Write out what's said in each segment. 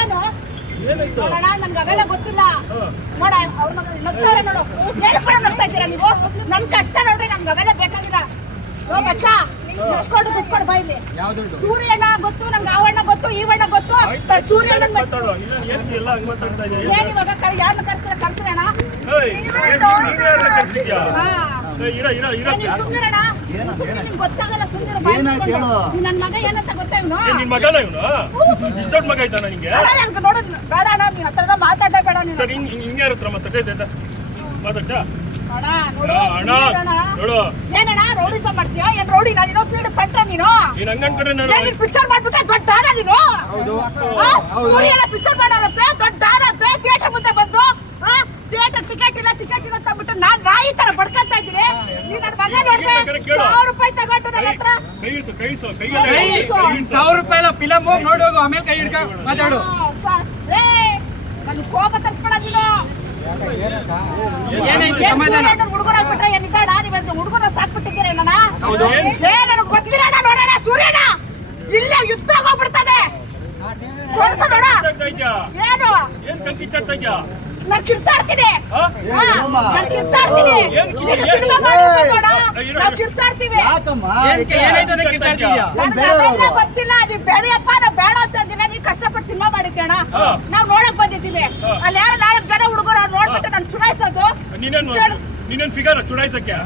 ಏನು ನೋಡೋಣ, ನನ್ಗೆ ಅವೆಲ್ಲ ಗೊತ್ತಿಲ್ಲ. ನೋಡ ಅವ್ರು ನಗ್ತಾರೆ ನೋಡು. ಏನು ಕೂಡ ನಗ್ತಾ ಇದ್ದೀರಾ ನೀವು? ನನ್ ಕಷ್ಟ ನೋಡ್ರಿ, ನಮ್ಗೆ ಅವೆಲ್ಲ ಬೇಕಾಗಿಲ್ಲ. ಬಚ್ಚ ನಡ್ಕೊಂಡು ಕುತ್ಕೊಂಡು ಬಾ ಇಲ್ಲಿ. ಸೂರ್ಯಣ್ಣ ಗೊತ್ತು, ನಂಗೆ ಆವಣ್ಣ ಗೊತ್ತು, ಈವಣ್ಣ ಗೊತ್ತು. ಸೂರ್ಯಣ್ಣ ಏನ್ ಇವಾಗ ಯಾರನ್ನ ಕರ್ಸ್ತೀರ? ಕರ್ಸ್ರಣ್ಣ ಸುಂದರಣ್ಣ, ನಿಮ್ಗೆ ಗೊತ್ತಾಗಲ್ಲ. ಸುಂದರ ನನ್ ಮಗ ಏನಂತ ಗೊತ್ತಾ? ಇವನು ನೋಡೋದ್ ಬೇಡ ಅಣ್ಣ, ನೀನ್ ಹತ್ರ ಮಾತಾಡಬೇಡ. ಏನಣ್ಣ ರೌಡಿಸ ಮಾಡ್ತೀಯಾ? ಏನ್ ರೌಡಿ? ನಾನು ಫೀಲ್ಡ್ ಪಟ್ಟ ನೀನು ಪಿಕ್ಚರ್ ಮಾಡ್ಬಿಟ್ಟೆ ದೊಡ್ಡ ಡಾನ ನೀನು. ಸೂರ್ಯನ ಪಿಕ್ಚರ್ ಮಾಡಾರತ್ತೆ, ದೊಡ್ಡ ಡಾನ ಅಂತ ಥಿಯೇಟರ್ ಮುಂದೆ ಬಂದು ಥಿಯೇಟರ್ ಟಿಕೆಟ್ ಇಲ್ಲ ಅಂತ ಅಂದ್ಬಿಟ್ಟು ನಾನ್ ರಾಯಿ ತರ ಬಡ್ಕಂತ ಇದ್ದೀನಿ. ನೀ ನನ್ನ ಮಗ ನೋಡ್ರೆ 1,000 ರೂಪಾಯಿ ತಗೊಂಡು ನನ್ನ ಹತ್ರ 1,000 ರೂಪಾಯಿ ಫಿಲಮ್ ನೋಡಿ ಹೋಗು, ಆಮೇಲೆ ಕೈ ಹಿಡ್ಕ ಮಾತಾಡು. ನನ್ ಕೋಪ ತರ್ಸ್ಬೇಡ ನೀನು. ಹುಡುಗರಾಗ್ಬಿಟ್ರೆ ಏನಿದ್ದಾಡ? ನೀವಂತ ಹುಡುಗರ ಸಾಕ್ಬಿಟ್ಟಿದ್ದೀರ ನನಗ್ ಗೊತ್ತಿಲ್ಲ. ನೋಡೋಣ ಸೂರ್ಯನ ಇಲ್ಲೇ ಯುದ್ಧ ಹೋಗ್ಬಿಡ್ತದೆ. ಏನು ನಾನು ಕಿರ್ಚಾಡ್ತೀನಿ, ನಾನು ಕಿರ್ಚಾಡ್ತೀನಿ. ನಾವು ಕಿರ್ಚಾಡ್ತೀವಿ. ಗೊತ್ತಿಲ್ಲ, ಅದು ಬೇಡಪ್ಪ, ನಾವು ಬೇಡ ಅಂತ ಅಂದಿಲ್ಲ. ನೀ ಕಷ್ಟಪಟ್ಟು ಸಿನಿಮಾ ಮಾಡಿದ್ದೇಣ, ನಾವ್ ನೋಡಕ್ ಬಂದಿದ್ದೀವಿ. ಅಲ್ಲಿ ಯಾರು 4 ಜನ ಹುಡುಗರು ನೋಡ್ಬಿಟ್ಟು ನಾನು ಚುನಾಯಿಸೋದು. ನೀನೇನ್ ಫಿಗರ್ ಚುನಾಯಿಸಕ್ಕೆ?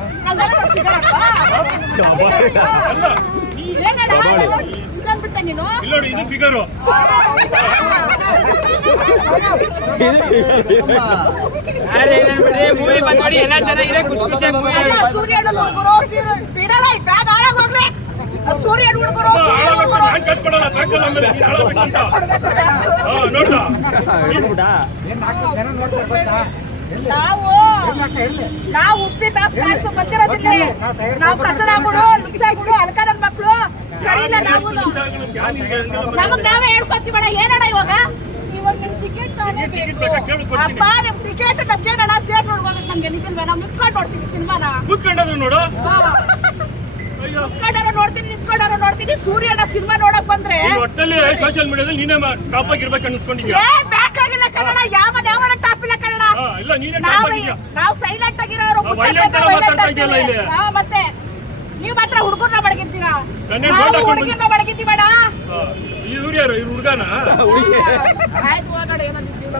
ಏನಣ್ಣ ನೀನು? ನೋಡಿ ಇದು ಫಿಗರು. ಮೂವಿ ಬಂದ್ ನೋಡಿ ಎಲ್ಲ ಚೆನ್ನಾಗಿದೆ, ಖುಷಿ ಖುಷಿಯಾಗಿ ಮೂವಿ. ಸೂರ್ಯನ ಹುಡುಗರು ಬಿಡಲ್ಲ, ಬ್ಯಾಗ್ ಹಾಳಾಗೋಗ್ಲಿ. ಸೂರ್ಯನ ಹುಡುಗರು ನಾವು ಉಪ್ಪಿ ಬ್ಯಾಸ್ ಬಂದಿರೋದಿಲ್ಲ. ನಾವು ಕಚಡಗಳು, ಲುಚ್ಚಾಗಳು, ಅಲ್ಕ ನನ್ ಮಕ್ಳು ಸರಿ ಇಲ್ಲ. ನಾವು ನಮಗ್ ನಾವೇ ಹೇಳ್ಕೊತೀವಣ. ಏನಣ್ಣ ಇವಾಗ ನಿಮ್ ಟಿಕೆಟ್ ಅಪ್ಪ, ನಿಮ್ ಟಿಕೆಟ್ ನಮ್ಗೇನಣ್ಣ? ಥಿಯೇಟರ್ ನೋಡ್ಬೇಕು ನಮ್ಗೆ ನಿಂತಿಲ್ವೇ? ನಾವು ನಿಂತ್ಕೊಂಡು ನೋಡ್ತೀವಿ ಸಿನಿಮಾನ. ನೋಡು, ನಿಂತ್ಕೊಂಡಾರ ನೋಡ್ತೀನಿ, ನಿಂತ್ಕೊಂಡಾರ ನೋಡ್ತೀನಿ. ಸೂರ್ಯನ ಸಿನಿಮಾ ನೋಡಕ್ ಬಂದ್ರೆ ಒಟ್ಟಲ್ಲಿ ಸೋಷಿಯಲ್ ಮೀಡಿಯಾದಲ್ಲಿ ನೀನೇ ಟಾಪ್ ಆಗಿರ್ಬೇಕು ಅನ್ಸ್ಕೊಂಡಿದ್ಯಾ? ಬೇಕಾಗಿಲ್ಲ ಕನ್ನಡ, ಯಾವ ಟಾಪ್ ಇಲ್ಲ ಕನ್ನಡ. ನಾವು ಸೈಲೆಂಟ್ ಆಗಿರೋರು. ಮತ್ತೆ ನೀವ್ ಮಾತ್ರ ಹುಡುಗರ್ನ ಬಡಗಿರ್ತೀರಾ, ಹುಡುಗಿರ್ನ ಬಡಗಿದ್ದೀವಣ. ಇವ್ರು ಯಾರು? ಇವ್ರು ಹುಡುಗನ? ಆಯ್ತು, ಏನೋ ಜೀವನ